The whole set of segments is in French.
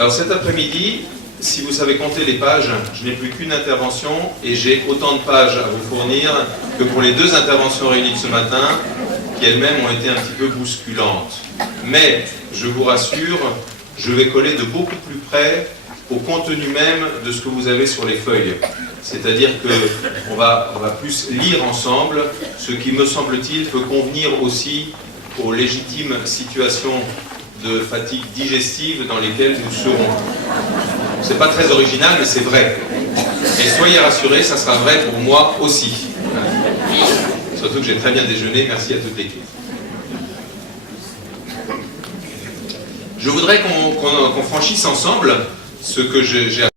Alors cet après-midi, si vous savez compter les pages, je n'ai plus qu'une intervention et j'ai autant de pages à vous fournir que pour les deux interventions réunies de ce matin, qui elles-mêmes ont été un petit peu bousculantes. Mais, je vous rassure, je vais coller de beaucoup plus près au contenu même de ce que vous avez sur les feuilles. C'est-à-dire qu'on va plus lire ensemble, ce qui, me semble-t-il, peut convenir aussi aux légitimes situations de fatigue digestive dans lesquelles nous serons. C'est pas très original, mais c'est vrai. Et soyez rassurés, ça sera vrai pour moi aussi. Surtout que j'ai très bien déjeuné, merci à toute l'équipe. Je voudrais qu'on franchisse ensemble ce que j'ai un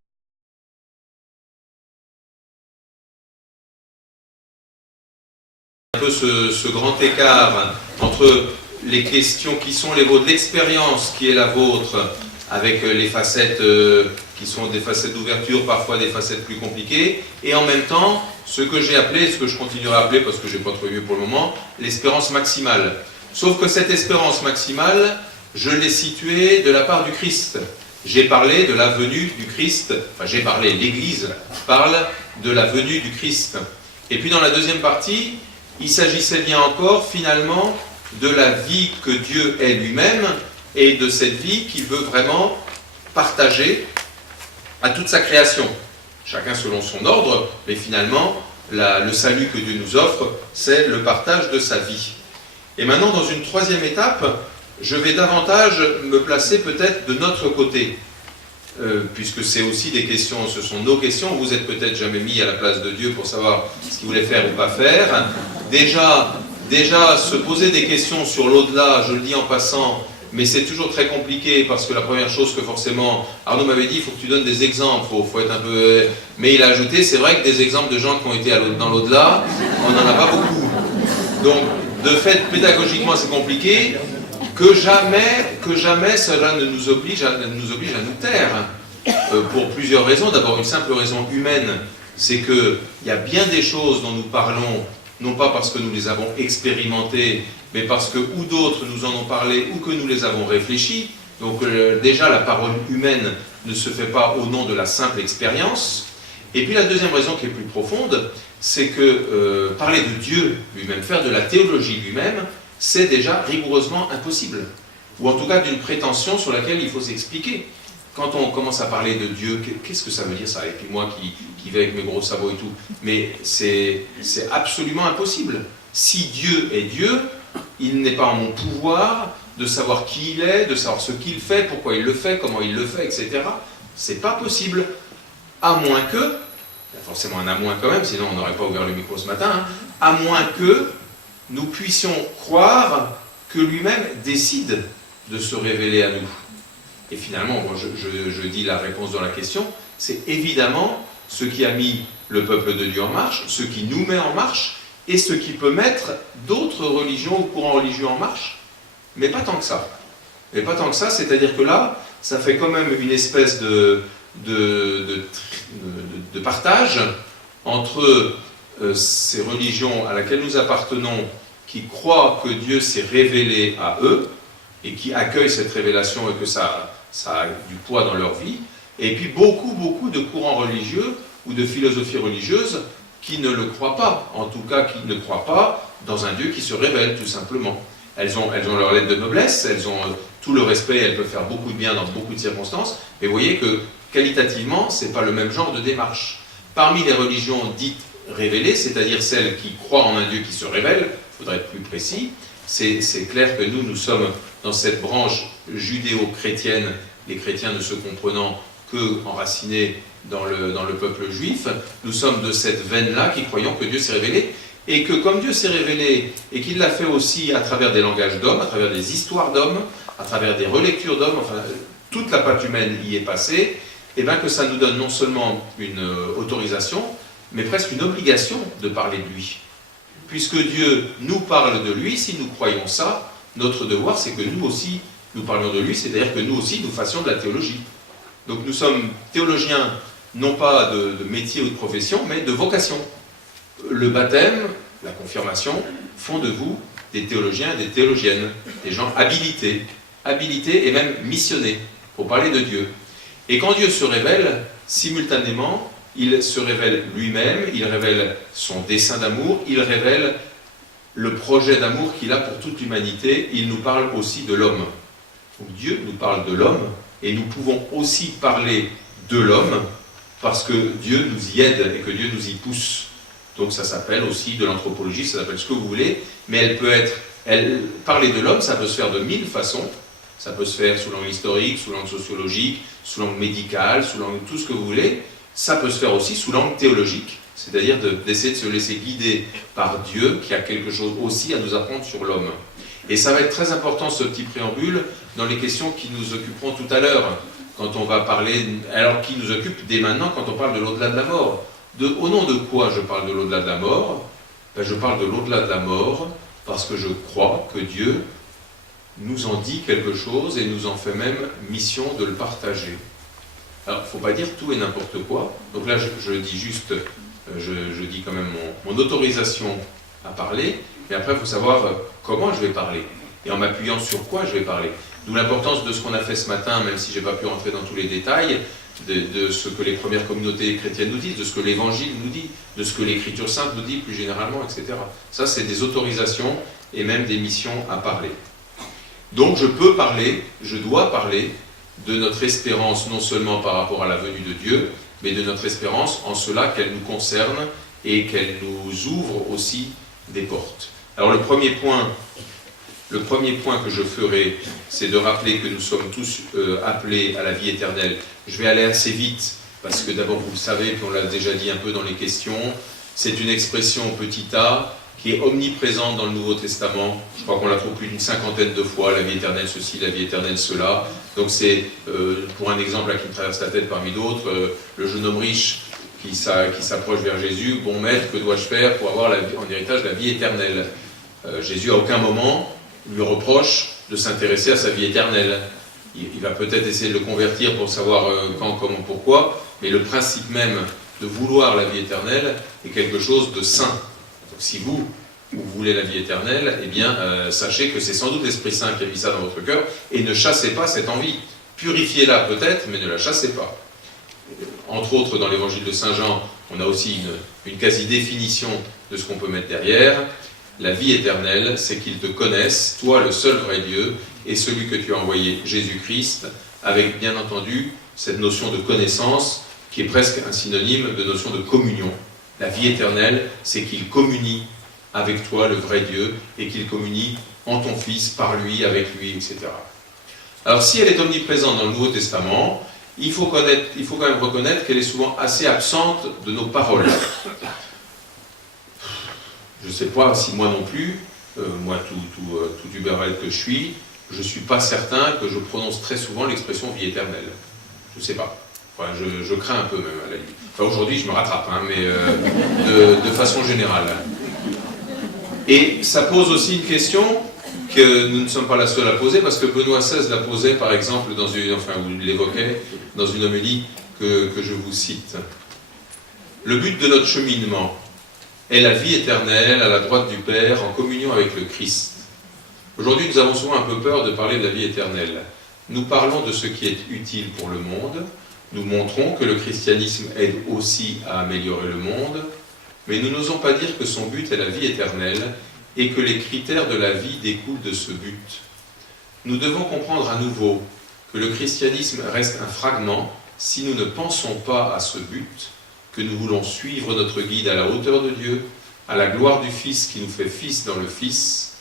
peu ce grand écart entre les questions qui sont les vôtres, l'expérience qui est la vôtre, avec les facettes qui sont des facettes d'ouverture, parfois des facettes plus compliquées, et en même temps, ce que j'ai appelé, ce que je continuerai à appeler, parce que je n'ai pas trouvé mieux pour le moment, l'espérance maximale. Sauf que cette espérance maximale, je l'ai située de la part du Christ. J'ai parlé de la venue du Christ, enfin j'ai parlé, l'Église parle de la venue du Christ. Et puis dans la deuxième partie, il s'agissait bien encore, finalement, de la vie que Dieu est lui-même, et de cette vie qu'il veut vraiment partager à toute sa création. Chacun selon son ordre, mais finalement, le salut que Dieu nous offre, c'est le partage de sa vie. Et maintenant, dans une troisième étape, je vais davantage me placer peut-être de notre côté, puisque c'est aussi des questions, ce sont nos questions, vous êtes peut-être jamais mis à la place de Dieu pour savoir ce qu'il voulait faire ou pas faire. Déjà, se poser des questions sur l'au-delà, je le dis en passant, mais c'est toujours très compliqué parce que la première chose que forcément, Arnaud m'avait dit, il faut que tu donnes des exemples, faut être un peu... Mais il a ajouté, c'est vrai que des exemples de gens qui ont été dans l'au-delà, on n'en a pas beaucoup. Donc, de fait, pédagogiquement, c'est compliqué, que jamais cela ne nous oblige à nous taire, pour plusieurs raisons. D'abord, une simple raison humaine, c'est qu'il y a bien des choses dont nous parlons, non pas parce que nous les avons expérimentées, mais parce que ou d'autres nous en ont parlé, ou que nous les avons réfléchis. Donc déjà, la parole humaine ne se fait pas au nom de la simple expérience. Et puis la deuxième raison qui est plus profonde, c'est que parler de Dieu lui-même, faire de la théologie lui-même, c'est déjà rigoureusement impossible. Ou en tout cas d'une prétention sur laquelle il faut s'expliquer. Quand on commence à parler de Dieu, qu'est-ce que ça veut dire ça? Et puis moi qui vais avec mes gros sabots et tout. Mais c'est absolument impossible. Si Dieu est Dieu, il n'est pas en mon pouvoir de savoir qui il est, de savoir ce qu'il fait, pourquoi il le fait, comment il le fait, etc. C'est pas possible. À moins que, il y a forcément un à moins quand même, sinon on n'aurait pas ouvert le micro ce matin, hein, à moins que nous puissions croire que lui-même décide de se révéler à nous. Et finalement, bon, je dis la réponse dans la question, c'est évidemment ce qui a mis le peuple de Dieu en marche, ce qui nous met en marche, et ce qui peut mettre d'autres religions ou courants religieux en marche, mais pas tant que ça. Mais pas tant que ça, c'est-à-dire que là, ça fait quand même une espèce de partage entre ces religions à laquelle nous appartenons, qui croient que Dieu s'est révélé à eux, et qui accueillent cette révélation et que ça a du poids dans leur vie, et puis beaucoup de courants religieux ou de philosophies religieuses qui ne le croient pas, en tout cas qui ne croient pas dans un Dieu qui se révèle, tout simplement. Elles ont leur lettre de noblesse, elles ont tout le respect, elles peuvent faire beaucoup de bien dans beaucoup de circonstances, mais vous voyez que qualitativement, ce n'est pas le même genre de démarche. Parmi les religions dites révélées, c'est-à-dire celles qui croient en un Dieu qui se révèle, il faudrait être plus précis, c'est clair que nous sommes dans cette branche judéo-chrétienne, les chrétiens ne se comprenant qu'enracinés dans le peuple juif, nous sommes de cette veine-là qui croyons que Dieu s'est révélé, et que comme Dieu s'est révélé, et qu'il l'a fait aussi à travers des langages d'hommes, à travers des histoires d'hommes, à travers des relectures d'hommes, enfin toute la patte humaine y est passée, et bien que ça nous donne non seulement une autorisation, mais presque une obligation de parler de lui. Puisque Dieu nous parle de lui, si nous croyons ça, notre devoir c'est que nous aussi nous parlions de lui, c'est-à-dire que nous aussi nous fassions de la théologie. Donc nous sommes théologiens, non pas de métier ou de profession, mais de vocation. Le baptême, la confirmation, font de vous des théologiens et des théologiennes, des gens habilités et même missionnés pour parler de Dieu. Et quand Dieu se révèle, simultanément, il se révèle lui-même, il révèle son dessein d'amour, il révèle le projet d'amour qu'il a pour toute l'humanité, il nous parle aussi de l'homme. Donc Dieu nous parle de l'homme, et nous pouvons aussi parler de l'homme, parce que Dieu nous y aide et que Dieu nous y pousse. Donc ça s'appelle aussi de l'anthropologie, ça s'appelle ce que vous voulez, mais parler de l'homme, ça peut se faire de 1000 façons. Ça peut se faire sous l'angle historique, sous l'angle sociologique, sous l'angle médical, sous l'angle tout ce que vous voulez. Ça peut se faire aussi sous l'angle théologique, c'est-à-dire d'essayer de se laisser guider par Dieu, qui a quelque chose aussi à nous apprendre sur l'homme. Et ça va être très important, ce petit préambule, dans les questions qui nous occuperont tout à l'heure, quand on va parler, alors qui nous occupe dès maintenant quand on parle de l'au-delà de la mort. Au nom de quoi je parle de l'au-delà de la mort? Je parle de l'au-delà de la mort parce que je crois que Dieu nous en dit quelque chose et nous en fait même mission de le partager. Alors, il ne faut pas dire tout et n'importe quoi. Donc là, je dis juste, je dis quand même mon autorisation à parler, mais après, il faut savoir comment je vais parler et en m'appuyant sur quoi je vais parler. D'où l'importance de ce qu'on a fait ce matin, même si je n'ai pas pu rentrer dans tous les détails, de ce que les premières communautés chrétiennes nous disent, de ce que l'Évangile nous dit, de ce que l'Écriture sainte nous dit plus généralement, etc. Ça, c'est des autorisations et même des missions à parler. Donc je peux parler, je dois parler de notre espérance, non seulement par rapport à la venue de Dieu, mais de notre espérance en cela qu'elle nous concerne et qu'elle nous ouvre aussi des portes. Alors le premier point que je ferai, c'est de rappeler que nous sommes tous appelés à la vie éternelle. Je vais aller assez vite, parce que d'abord vous le savez, puis on l'a déjà dit un peu dans les questions, c'est une expression petit a, qui est omniprésente dans le Nouveau Testament. Je crois qu'on la trouve plus d'une 50aine de fois, la vie éternelle ceci, la vie éternelle cela. Donc c'est, pour un exemple là, qui me traverse la tête parmi d'autres, le jeune homme riche qui s'approche vers Jésus. Bon maître, que dois-je faire pour avoir en héritage la vie éternelle? Jésus à aucun moment lui reproche de s'intéresser à sa vie éternelle. Il va peut-être essayer de le convertir pour savoir quand, comment, pourquoi, mais le principe même de vouloir la vie éternelle est quelque chose de saint. Donc si vous voulez la vie éternelle, eh bien, sachez que c'est sans doute l'Esprit Saint qui a mis ça dans votre cœur, et ne chassez pas cette envie. Purifiez-la peut-être, mais ne la chassez pas. Entre autres, dans l'évangile de Saint Jean, on a aussi une quasi-définition de ce qu'on peut mettre derrière. La vie éternelle, c'est qu'ils te connaissent, toi le seul vrai Dieu, et celui que tu as envoyé, Jésus-Christ, avec bien entendu cette notion de connaissance, qui est presque un synonyme de notion de communion. La vie éternelle, c'est qu'il communie avec toi, le vrai Dieu, et qu'il communie en ton Fils, par lui, avec lui, etc. Alors, si elle est omniprésente dans le Nouveau Testament, il faut quand même reconnaître qu'elle est souvent assez absente de nos paroles. Je ne sais pas si moi non plus, moi tout ubérel que je suis ne suis pas certain que je prononce très souvent l'expression vie éternelle. Je ne sais pas. Enfin, je crains un peu même à la limite. Enfin, aujourd'hui, je me rattrape, hein, mais de façon générale. Et ça pose aussi une question que nous ne sommes pas la seule à poser, parce que Benoît XVI l'a posée, par exemple, ou il l'évoquait dans une homélie que je vous cite. Le but de notre cheminement est la vie éternelle à la droite du Père, en communion avec le Christ. Aujourd'hui, nous avons souvent un peu peur de parler de la vie éternelle. Nous parlons de ce qui est utile pour le monde, nous montrons que le christianisme aide aussi à améliorer le monde, mais nous n'osons pas dire que son but est la vie éternelle et que les critères de la vie découlent de ce but. Nous devons comprendre à nouveau que le christianisme reste un fragment si nous ne pensons pas à ce but, que nous voulons suivre notre guide à la hauteur de Dieu, à la gloire du Fils qui nous fait Fils dans le Fils,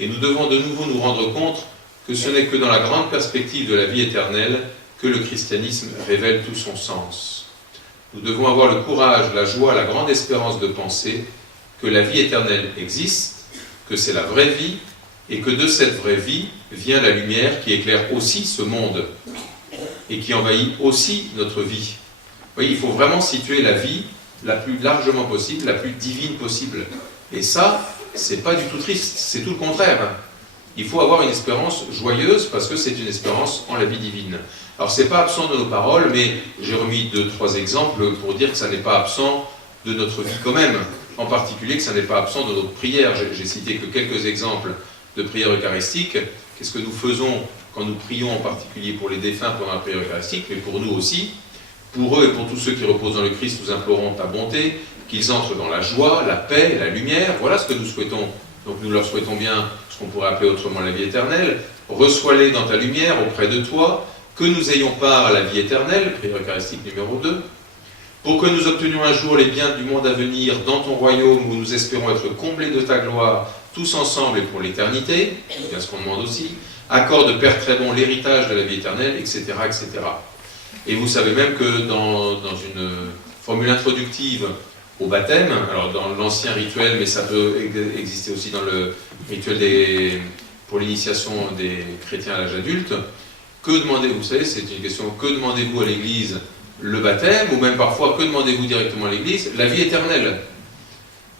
et nous devons de nouveau nous rendre compte que ce n'est que dans la grande perspective de la vie éternelle que le christianisme révèle tout son sens. Nous devons avoir le courage, la joie, la grande espérance de penser que la vie éternelle existe, que c'est la vraie vie, et que de cette vraie vie vient la lumière qui éclaire aussi ce monde, et qui envahit aussi notre vie. Vous voyez, il faut vraiment situer la vie la plus largement possible, la plus divine possible. Et ça, c'est pas du tout triste, c'est tout le contraire. Il faut avoir une espérance joyeuse parce que c'est une espérance en la vie divine. Alors c'est pas absent de nos paroles, mais j'ai remis 2-3 exemples pour dire que ça n'est pas absent de notre vie quand même. En particulier que ça n'est pas absent de notre prière. J'ai cité que quelques exemples de prière eucharistique. Qu'est-ce que nous faisons quand nous prions en particulier pour les défunts pendant la prière eucharistique, mais pour nous aussi. Pour eux et pour tous ceux qui reposent dans le Christ, nous implorons ta bonté, qu'ils entrent dans la joie, la paix, la lumière. Voilà ce que nous souhaitons. Donc nous leur souhaitons bien ce qu'on pourrait appeler autrement la vie éternelle. Reçois-les dans ta lumière, auprès de toi, que nous ayons part à la vie éternelle, prière eucharistique numéro 2, pour que nous obtenions un jour les biens du monde à venir dans ton royaume où nous espérons être comblés de ta gloire, tous ensemble et pour l'éternité, c'est bien ce qu'on demande aussi, accorde Père très bon l'héritage de la vie éternelle, etc., etc. Et vous savez même que dans une formule introductive au baptême, alors dans l'ancien rituel, mais ça peut exister aussi dans le rituel pour l'initiation des chrétiens à l'âge adulte, que demandez-vous, vous savez, c'est une question, que demandez-vous à l'Église? Le baptême, ou même parfois, que demandez-vous directement à l'Église? La vie éternelle.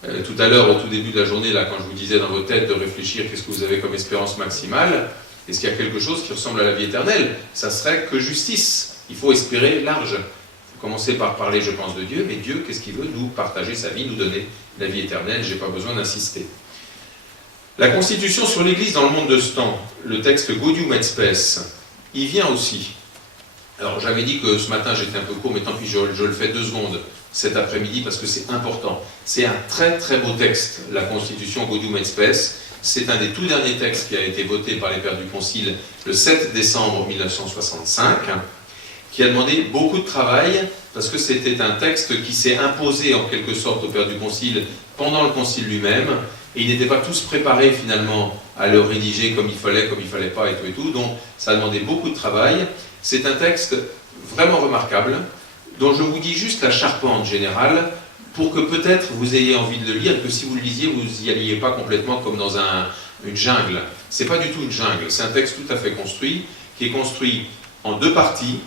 Tout à l'heure, au tout début de la journée, là, quand je vous disais dans votre tête de réfléchir, qu'est-ce que vous avez comme espérance maximale? Est-ce qu'il y a quelque chose qui ressemble à la vie éternelle? Ça serait que justice. Il faut espérer large. Il faut commencer par parler, je pense, de Dieu, mais Dieu, qu'est-ce qu'il veut? Nous partager sa vie, nous donner la vie éternelle, je n'ai pas besoin d'insister. La Constitution sur l'Église dans le monde de ce temps, le texte Gaudium et Spes, il vient aussi. Alors j'avais dit que ce matin j'étais un peu court, mais tant pis, je le fais 2 secondes cet après-midi parce que c'est important. C'est un très très beau texte, la Constitution Gaudium et Spes. C'est un des tout derniers textes qui a été voté par les pères du Concile le 7 décembre 1965, qui a demandé beaucoup de travail, parce que c'était un texte qui s'est imposé en quelque sorte aux pères du Concile pendant le Concile lui-même, et ils n'étaient pas tous préparés finalement à le rédiger comme il fallait pas et tout, donc ça a demandé beaucoup de travail. C'est un texte vraiment remarquable, dont je vous dis juste la charpente générale, pour que peut-être vous ayez envie de le lire, et que si vous le lisiez, vous n'y alliez pas complètement comme dans une jungle. C'est pas du tout une jungle, c'est un texte tout à fait construit, qui est construit en 2 parties,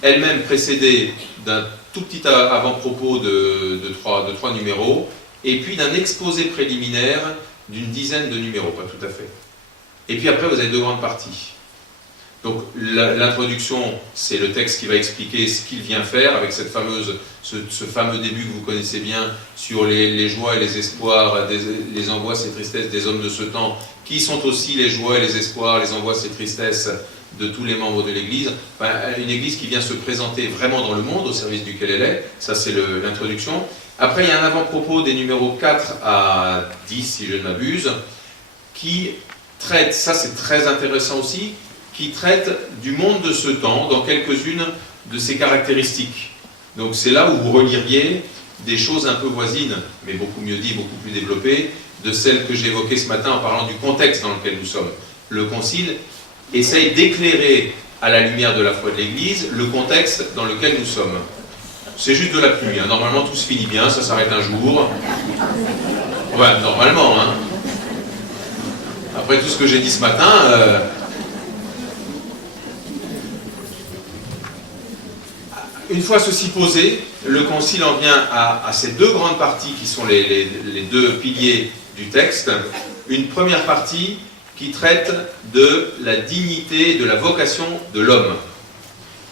elle-même précédée d'un tout petit avant-propos de 3 numéros, et puis d'un exposé préliminaire d'une dizaine de numéros, pas tout à fait. Et puis après, vous avez 2 grandes parties. Donc l'introduction, c'est le texte qui va expliquer ce qu'il vient faire, avec ce fameux début que vous connaissez bien, sur les joies et les espoirs, les angoisses et tristesses des hommes de ce temps, qui sont aussi les joies et les espoirs, les angoisses et tristesses de tous les membres de l'Église. Enfin, une Église qui vient se présenter vraiment dans le monde, au service duquel elle est, ça c'est l'introduction. Après, il y a un avant-propos des numéros 4 à 10, si je ne m'abuse, qui traite, ça c'est très intéressant aussi, qui traite du monde de ce temps dans quelques-unes de ses caractéristiques. Donc c'est là où vous reliriez des choses un peu voisines, mais beaucoup mieux dit, beaucoup plus développées, de celles que j'ai évoquées ce matin en parlant du contexte dans lequel nous sommes. Le Concile essaye d'éclairer à la lumière de la foi de l'Église le contexte dans lequel nous sommes. C'est juste de la pluie, hein. Normalement tout se finit bien, ça s'arrête un jour. Ouais, normalement, hein. Après tout ce que j'ai dit ce matin... Une fois ceci posé, le Concile en vient à ces 2 grandes parties qui sont les 2 piliers du texte. Une première partie qui traite de la dignité, de la vocation de l'homme.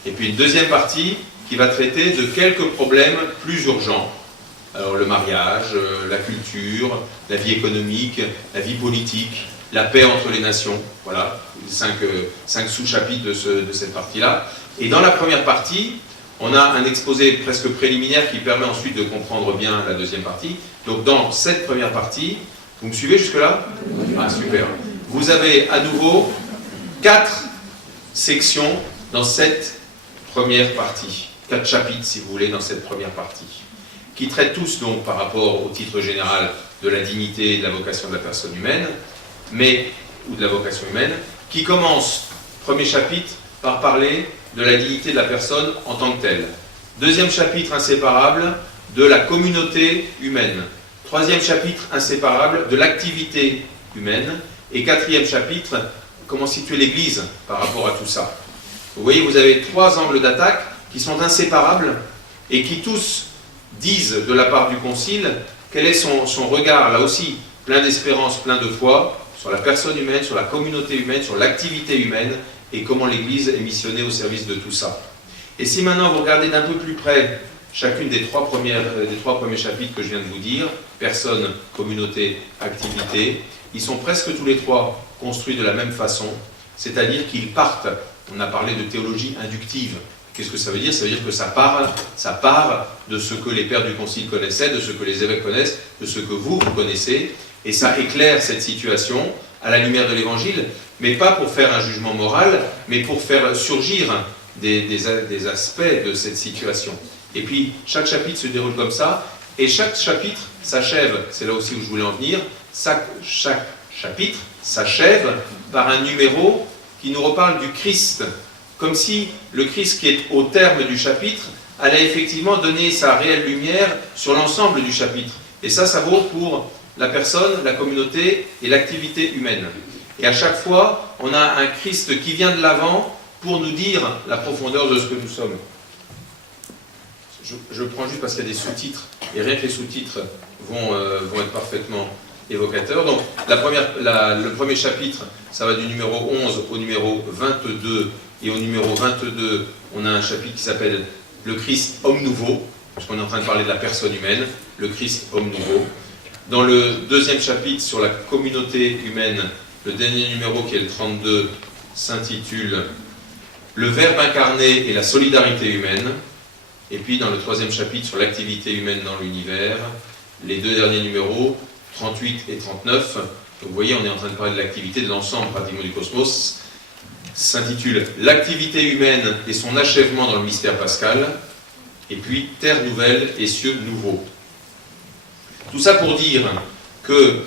Et puis une deuxième partie qui va traiter de quelques problèmes plus urgents. Alors le mariage, la culture, la vie économique, la vie politique, la paix entre les nations. Voilà, 5 sous-chapitres de cette partie-là. Et dans la première partie, on a un exposé presque préliminaire qui permet ensuite de comprendre bien la deuxième partie. Donc dans cette première partie, vous me suivez jusque-là? Ah, super. Vous avez à nouveau 4 sections dans cette première partie. 4 chapitres, si vous voulez, dans cette première partie. Qui traitent tous, donc, par rapport au titre général de la dignité et de la vocation de la personne humaine, ou de la vocation humaine, qui commence, premier chapitre, par parler de la dignité de la personne en tant que telle. Deuxième chapitre inséparable de la communauté humaine. Troisième chapitre inséparable de l'activité humaine. Et 4e chapitre, comment situer l'Église par rapport à tout ça. Vous voyez, vous avez 3 angles d'attaque qui sont inséparables et qui tous disent de la part du Concile quel est son regard, là aussi, plein d'espérance, plein de foi, sur la personne humaine, sur la communauté humaine, sur l'activité humaine, et comment l'Église est missionnée au service de tout ça. Et si maintenant vous regardez d'un peu plus près chacune des 3 premiers chapitres que je viens de vous dire, personne, communauté, activité, ils sont presque tous les 3 construits de la même façon, c'est-à-dire qu'ils partent. On a parlé de théologie inductive. Qu'est-ce que ça veut dire? Ça veut dire que ça part de ce que les pères du Concile connaissaient, de ce que les évêques connaissent, de ce que vous connaissez, et ça éclaire cette situation à la lumière de l'Évangile, mais pas pour faire un jugement moral, mais pour faire surgir des aspects de cette situation. Et puis, chaque chapitre se déroule comme ça, et chaque chapitre s'achève, c'est là aussi où je voulais en venir, chaque chapitre s'achève par un numéro qui nous reparle du Christ, comme si le Christ qui est au terme du chapitre allait effectivement donner sa réelle lumière sur l'ensemble du chapitre. Et ça vaut pour la personne, la communauté et l'activité humaine. Et à chaque fois, on a un Christ qui vient de l'avant pour nous dire la profondeur de ce que nous sommes. Je prends juste parce qu'il y a des sous-titres, et rien que les sous-titres vont être parfaitement évocateurs. Donc, le premier chapitre, ça va du numéro 11 au numéro 22, et au numéro 22, on a un chapitre qui s'appelle « Le Christ, homme nouveau », puisqu'on est en train de parler de la personne humaine, le Christ, homme nouveau. Dans le deuxième chapitre sur la communauté humaine, le dernier numéro qui est le 32 s'intitule « Le Verbe incarné et la solidarité humaine ». Et puis dans le troisième chapitre sur l'activité humaine dans l'univers, les deux derniers numéros, 38 et 39, donc vous voyez on est en train de parler de l'activité de l'ensemble pratiquement du cosmos, s'intitule « L'activité humaine et son achèvement dans le mystère pascal », et puis « Terre nouvelle et cieux nouveaux ». Tout ça pour dire que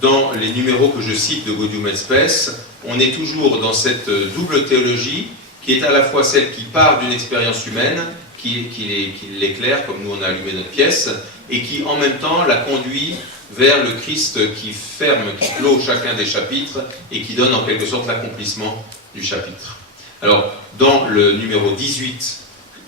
dans les numéros que je cite de Gaudium et Spes, on est toujours dans cette double théologie qui est à la fois celle qui part d'une expérience humaine, qui l'éclaire, comme nous on a allumé notre pièce, et qui en même temps la conduit vers le Christ qui ferme, qui clôt chacun des chapitres et qui donne en quelque sorte l'accomplissement du chapitre. Alors, dans le numéro 18,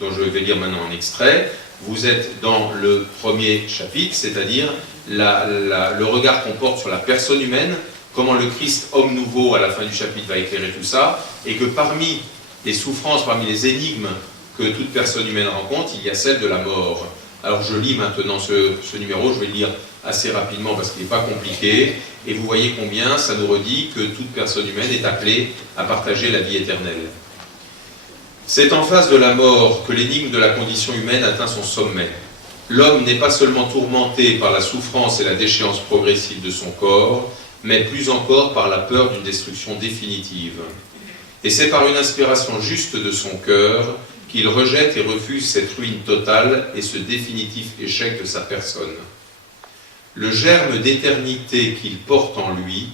dont je vais lire maintenant un extrait, vous êtes dans le premier chapitre, c'est-à-dire le regard qu'on porte sur la personne humaine, comment le Christ, homme nouveau, à la fin du chapitre, va éclairer tout ça, et que parmi les souffrances, parmi les énigmes que toute personne humaine rencontre, il y a celle de la mort. Alors je lis maintenant ce numéro, je vais le lire assez rapidement parce qu'il n'est pas compliqué, et vous voyez combien ça nous redit que toute personne humaine est appelée à partager la vie éternelle. C'est en face de la mort que l'énigme de la condition humaine atteint son sommet. L'homme n'est pas seulement tourmenté par la souffrance et la déchéance progressive de son corps, mais plus encore par la peur d'une destruction définitive. Et c'est par une inspiration juste de son cœur qu'il rejette et refuse cette ruine totale et ce définitif échec de sa personne. Le germe d'éternité qu'il porte en lui,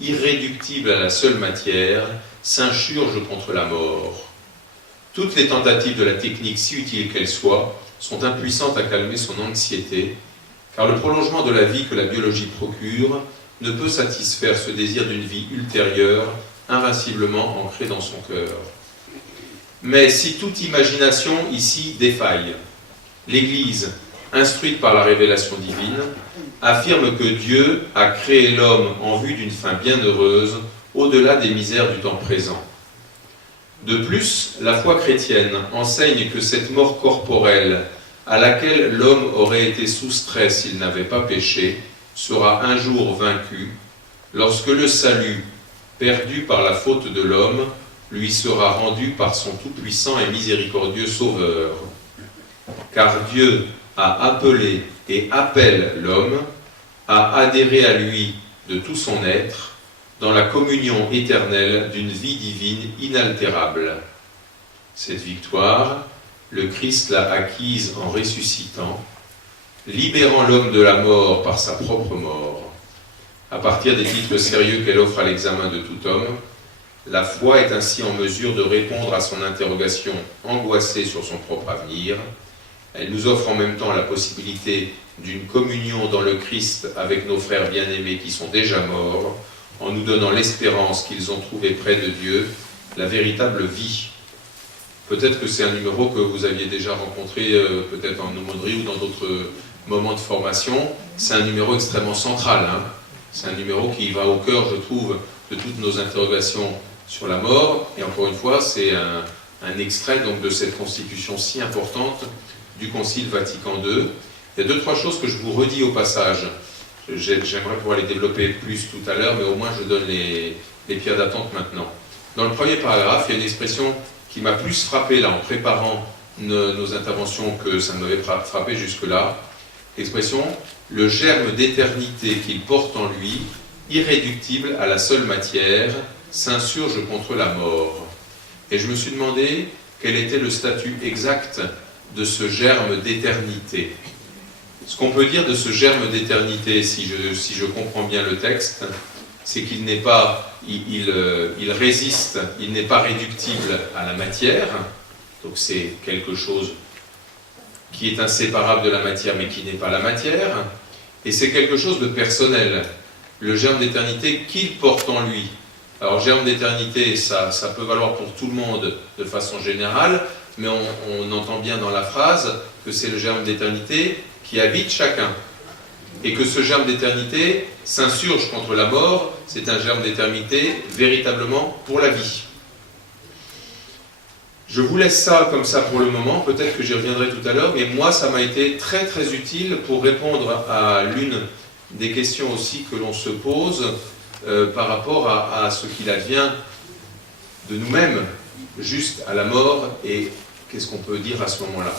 irréductible à la seule matière, s'insurge contre la mort. Toutes les tentatives de la technique, si utiles qu'elles soient, sont impuissantes à calmer son anxiété, car le prolongement de la vie que la biologie procure ne peut satisfaire ce désir d'une vie ultérieure, invinciblement ancré dans son cœur. Mais si toute imagination ici défaille, l'Église, instruite par la révélation divine, affirme que Dieu a créé l'homme en vue d'une fin bienheureuse, au-delà des misères du temps présent. De plus, la foi chrétienne enseigne que cette mort corporelle, à laquelle l'homme aurait été soustrait s'il n'avait pas péché, sera un jour vaincue, lorsque le salut, perdu par la faute de l'homme, lui sera rendu par son tout-puissant et miséricordieux Sauveur. Car Dieu a appelé et appelle l'homme à adhérer à lui de tout son être, dans la communion éternelle d'une vie divine inaltérable. Cette victoire, le Christ l'a acquise en ressuscitant, libérant l'homme de la mort par sa propre mort. À partir des titres sérieux qu'elle offre à l'examen de tout homme, la foi est ainsi en mesure de répondre à son interrogation angoissée sur son propre avenir. Elle nous offre en même temps la possibilité d'une communion dans le Christ avec nos frères bien-aimés qui sont déjà morts, en nous donnant l'espérance qu'ils ont trouvé près de Dieu, la véritable vie. Peut-être que c'est un numéro que vous aviez déjà rencontré, peut-être en aumônerie ou dans d'autres moments de formation. C'est un numéro extrêmement central. C'est un numéro qui va au cœur, je trouve, de toutes nos interrogations sur la mort. Et encore une fois, c'est un extrait donc, de cette constitution si importante du Concile Vatican II. Il y a deux, trois choses que je vous redis au passage. J'aimerais pouvoir les développer plus tout à l'heure, mais au moins je donne les pierres d'attente maintenant. Dans le premier paragraphe, il y a une expression qui m'a plus frappé là en préparant nos interventions que ça ne m'avait frappé jusque-là. L'expression « le germe d'éternité qu'il porte en lui, irréductible à la seule matière, s'insurge contre la mort. » Et je me suis demandé quel était le statut exact de ce germe d'éternité. Ce qu'on peut dire de ce germe d'éternité, si je comprends bien le texte, c'est qu'il n'est pas, il résiste, il n'est pas réductible à la matière, donc c'est quelque chose qui est inséparable de la matière, mais qui n'est pas la matière, et c'est quelque chose de personnel, le germe d'éternité qu'il porte en lui. Alors, germe d'éternité, ça peut valoir pour tout le monde de façon générale, mais on entend bien dans la phrase que c'est le germe d'éternité qui habite chacun. Et que ce germe d'éternité s'insurge contre la mort, c'est un germe d'éternité véritablement pour la vie. Je vous laisse ça comme ça pour le moment, peut-être que j'y reviendrai tout à l'heure, mais moi ça m'a été très très utile pour répondre à l'une des questions aussi que l'on se pose par rapport à ce qu'il advient de nous-mêmes juste à la mort, et qu'est-ce qu'on peut dire à ce moment-là?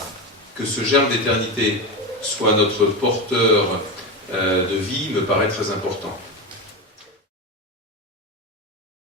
Que ce germe d'éternité soit notre porteur de vie me paraît très important.